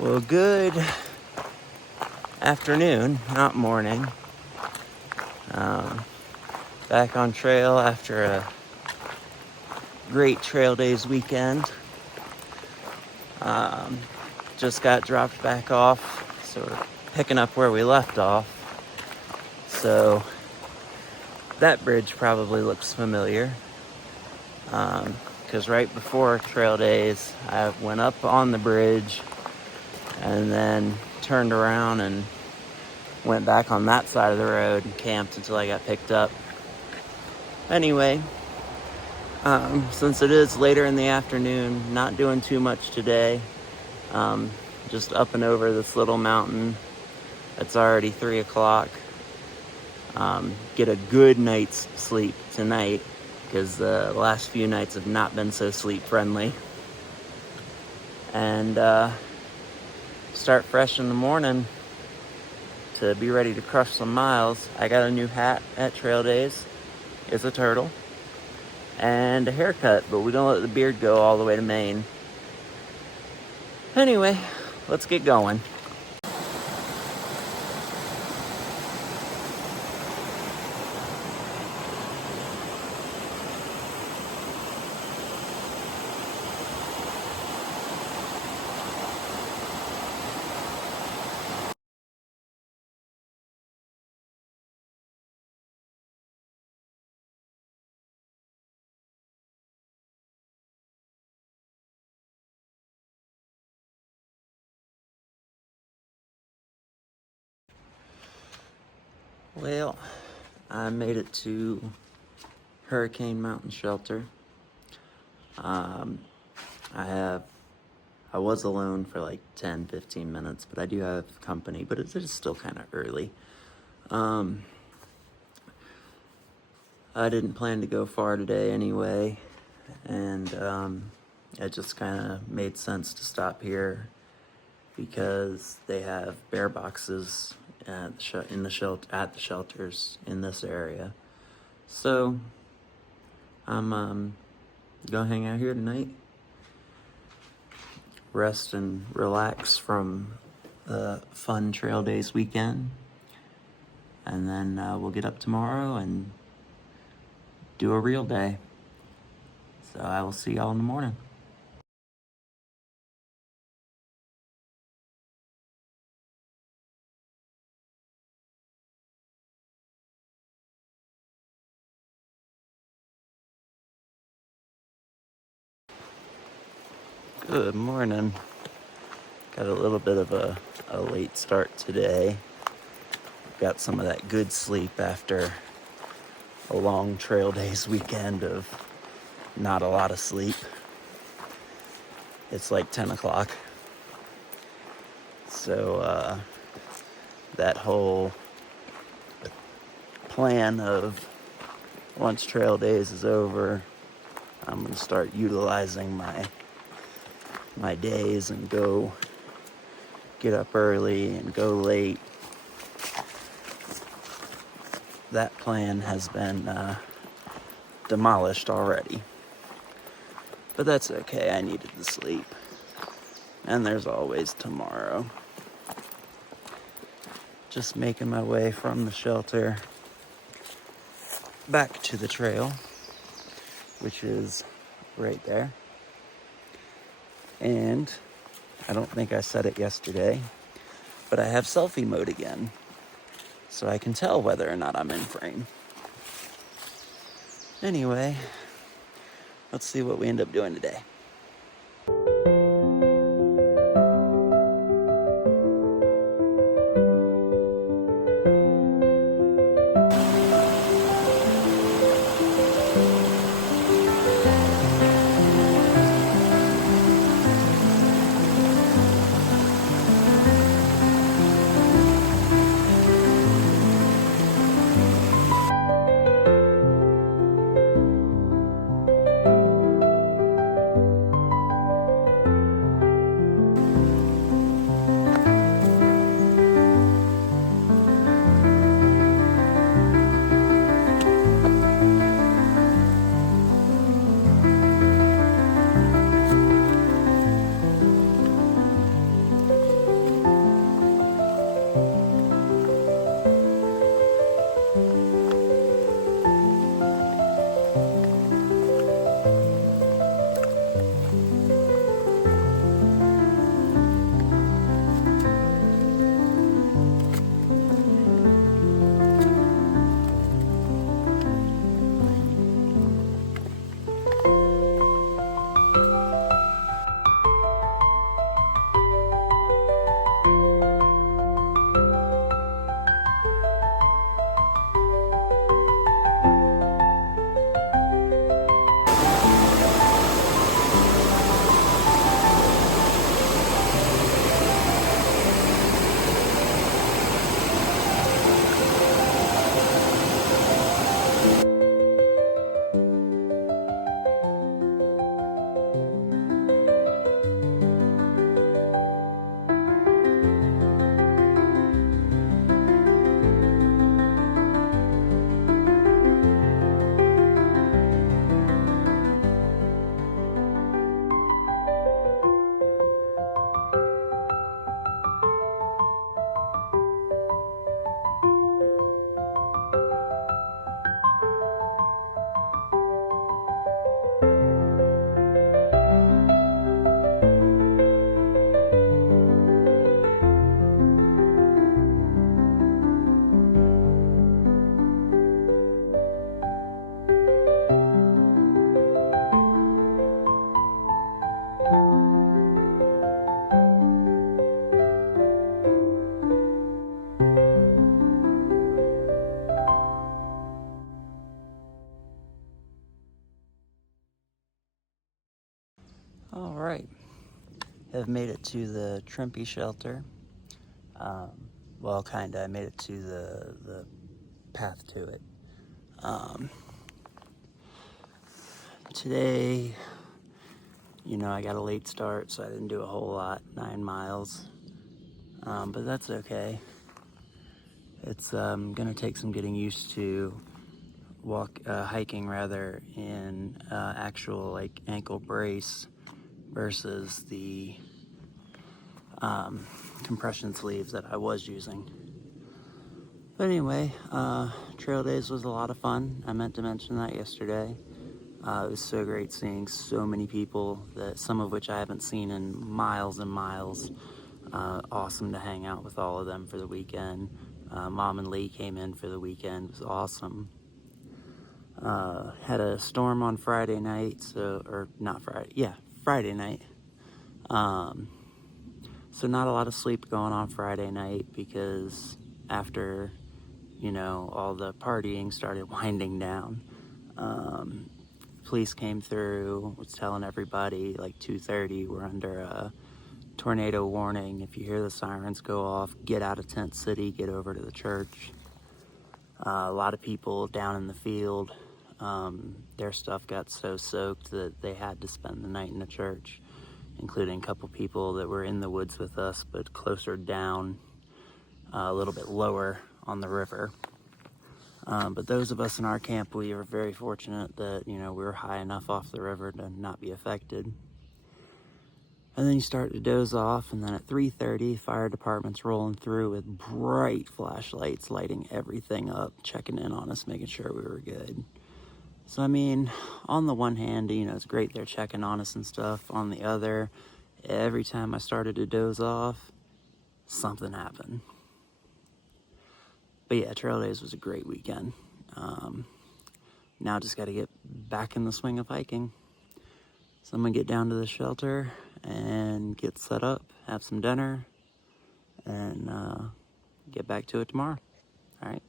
Well, good afternoon, not morning. Back on trail after a great trail days weekend. Just got dropped back off, so we're picking up where we left off. So that bridge probably looks familiar, because right before trail days, I went up on the bridge and then turned around and went back on that side of the road and camped until I got picked up. Anyway, since it is later in the afternoon, not doing too much today. Just up and over this little mountain. It's already 3 o'clock. Get a good night's sleep tonight, because the last few nights have not been so sleep friendly. And start fresh in the morning to be ready to crush some miles. I got a new hat at Trail Days. It's a turtle. And a haircut, but we don't let the beard go all the way to Maine. Anyway, let's get going. Well, I made it to Hurricane Mountain Shelter. I was alone for like 10-15 minutes, but I do have company, but it is still kind of early. I didn't plan to go far today anyway, and it just kind of made sense to stop here because they have bear boxes at the shelters in this area. So I'm gonna hang out here tonight, rest and relax from the fun trail days weekend, and then we'll get up tomorrow and do a real day. So I will see y'all in the morning. Good morning. Got a little bit of a late start today. Got some of that good sleep after a long trail days weekend of not a lot of sleep. It's like 10 o'clock. So that whole plan of once trail days is over, I'm gonna start utilizing my days and go get up early and go late. That plan has been demolished already. But that's okay, I needed the sleep. And there's always tomorrow. Just making my way from the shelter back to the trail, which is right there. And I don't think I said it yesterday, but I have selfie mode again, so I can tell whether or not I'm in frame. Anyway, let's see what we end up doing today. All right, have made it to the Trimpi shelter. Well, kinda. I made it to the path to it. Today, I got a late start, so I didn't do a whole lot. 9 miles, but that's okay. It's gonna take some getting used to hiking rather in actual like ankle brace versus the compression sleeves that I was using. But anyway, trail days was a lot of fun. I meant to mention that yesterday. It was so great seeing so many people, that some of which I haven't seen in miles and miles. Awesome to hang out with all of them for the weekend. Mom and Lee came in for the weekend. It was awesome. Had a storm on Friday night, Friday night. So not a lot of sleep going on Friday night, because after, all the partying started winding down, police came through, was telling everybody like 2:30 we're under a tornado warning. If you hear the sirens go off, get out of Tent City, get over to the church. A lot of people down in the field, their stuff got so soaked that they had to spend the night in the church, including a couple people that were in the woods with us, but closer down, a little bit lower on the river. But those of us in our camp, we were very fortunate that, we were high enough off the river to not be affected. And then you start to doze off, and then at 3:30, fire department's rolling through with bright flashlights, lighting everything up, checking in on us, making sure we were good. So, on the one hand, it's great they're checking on us and stuff. On the other, every time I started to doze off, something happened. But yeah, trail days was a great weekend. Now just got to get back in the swing of hiking. So I'm going to get down to the shelter and get set up, have some dinner, and get back to it tomorrow. All right.